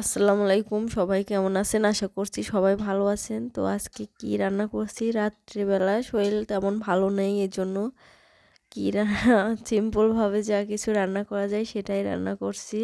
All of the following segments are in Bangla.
আসসালামু আলাইকুম, সবাই কেমন আছেন? আশা করছি সবাই ভালো আছেন। তো আজকে কি রান্না করছি, রাত্রিবেলা শরীর তেমন ভালো নেই, এজন্য কি রান্না সিম্পলভাবে যা কিছু রান্না করা যায় সেটাই রান্না করছি।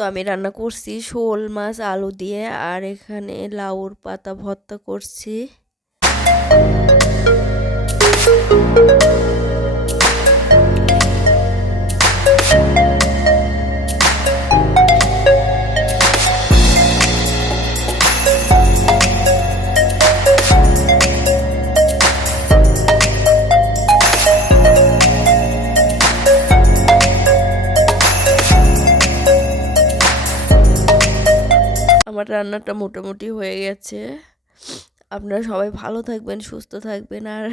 তো আমি রান্না করছি শোল মাছ আলু দিয়ে, আর এখানে লাউর পাতা ভর্তা করছি। আমার রান্নাটা মোটামুটি হয়ে গেছে। আপনারা সবাই ভালো থাকবেন, সুস্থ থাকবেন, আর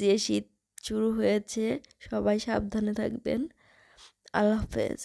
যে শীত শুরু হয়েছে সবাই সাবধানে থাকবেন। আল্লাহ হাফেজ।